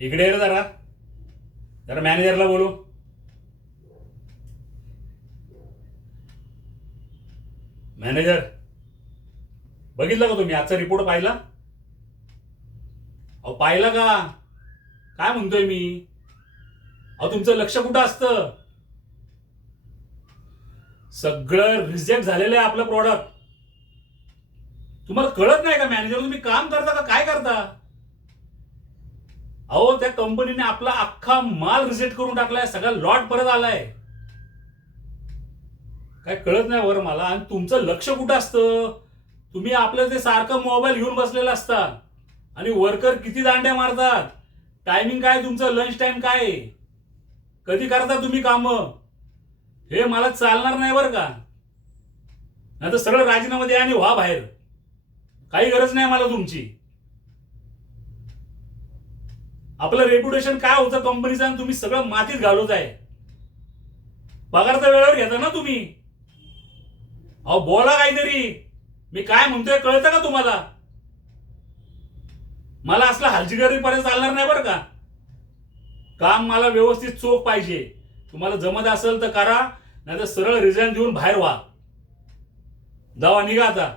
इकडे ये रे जरा जरा मॅनेजरला बोलू. मॅनेजर, बघितलं का तुम्ही आजचा रिपोर्ट पाहिला? अहो पाहिला का? काय म्हणतोय मी? अहो तुमचं लक्ष कुठं असतं? सगळं रिजेक्ट झालेलं आहे आपलं प्रॉडक्ट. तुम्हाला कळत नाही का मॅनेजर? तुम्ही काम करता का काय करता? अहो त्या कंपनीने आपला अख्खा माल रिजेक्ट करून टाकलाय, सगळा लॉट परत आलाय. काय कळत नाही बरं मला. आणि तुमचं लक्ष कुठं असतं? तुम्ही आपलं ते सारखं मोबाईल घेऊन बसलेला असता आणि वर्कर किती दांड्या मारतात. टायमिंग काय तुमचं? लंच टाइम काय? कधी करता तुम्ही काम? हे मला चालणार नाही बरं का. नाही तर सरळ राजीनामा द्या आणि व्हा बाहेर. काही गरज नाही मला तुमची. आपलं रेप्युटेशन काय होतं कंपनीचं आणि तुम्ही सगळं मातीत घालवत आहे. पगार तर वेळेवर घेता ना तुम्ही. अहो बोला काहीतरी. मी काय म्हणतोय कळतं का तुम्हाला? मला असलं हलजीगरीपर्यंत चालणार नाही बरं का. काम मला व्यवस्थित चोख पाहिजे. तुम्हाला जमत असेल तर करा, नाही तर सरळ रिझाईन देऊन बाहेर व्हा. जावा, निघा आता.